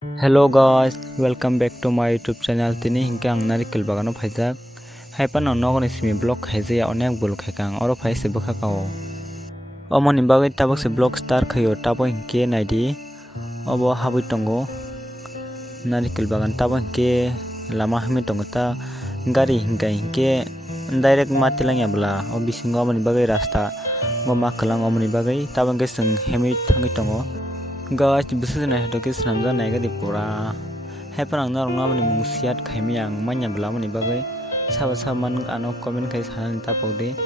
Hello guys, welcome back to my YouTube channel. Tini hinke ang narikel bagano phaijak. Haipan no nogoni simi vlog khaijaya onek bul khaikang oro phai se bokha kao. Omoni bagui tabok se vlog star khayo tabo hinke naidi. Obo habui tongo narikel bagan tabo hinke lama hami tongo ta gari hinke direct matilang yabla o bisingo omoni bagui rasta goma kalang omoni bagui tabo hinke sing hemi thangi tongo. Guys, bisa na hedo ke sanamja naiga di pura. Haipan ang narong namani mungsiat khaimi ang manya belamani bagai. Saba man ano komen kai sanan tapok de.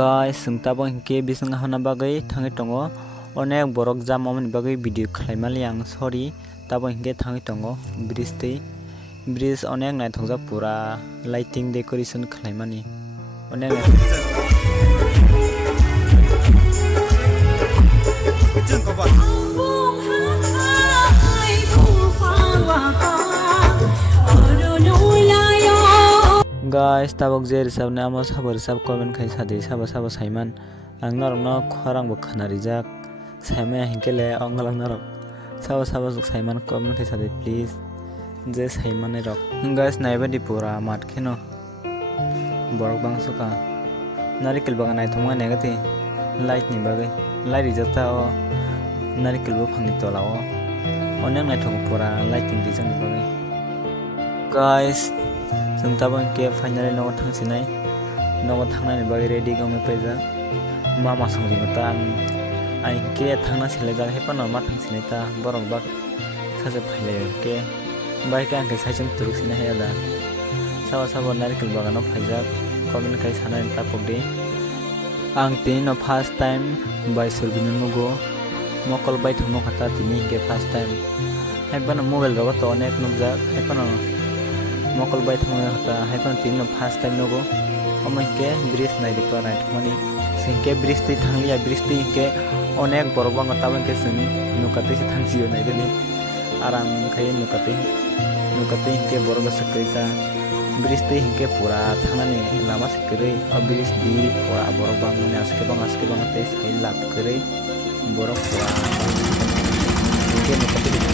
Guys, sungtabo hinke bising hana bagai thangi tongo onek borok jam omoni bagai video khlaimali ang sorry tabo hinke thangi tongo bridge onek naithokjak pura lighting decoration khlaimani onek Guys, tabok je risab ne amo sabo risab comment khai sadi sabo saiman ang narong no khorang bo khana rijak saimaya hinkele ongalang narok sabo saiman comment khai sadi please je saiman rok. Guys, naibadi pura mat kheno borok bang suka narikel bagan nai thongma negati light ni bagai light rijata o narikel bo phangni tolao onek nai thong pura lighting rijak ni bagai. Guys, जों ताबो के फाइनली नगो थांसिनाय नगो थांनायनि बागै रेडि गंगे पैजा मामा संगिङो ता आं के थांना सेले जा हेपानो मा थांसिनाय ता बरक बा सासे फाइले के बाइक आंके साइजों तुरुसिना हेदा साबा नारिकेल बागानाव फाइजा कमेन्ट kai सानाय ता पगदे आं तिनि न फर्स्ट टाइम बाय सुरबिनो नुगो मकल बाय थांनो खाता तिनि के फर्स्ट टाइम हेबानो मोबाइल रगो तो अनेक नुगजा हेपानो mokol bai thong hata haipan tin no first time nogo amai ke bridge nai de par right mani singke bridge ti thanglia bridge ti ke onek borok bang tabang ke sing nukate se thangsiyo nai de aram khai nukate ke borok sakrita bridge ti ke pura thanani lama sekre o bridge di pura borok bang ne aske bang te sai lap kre borok pura ke nukate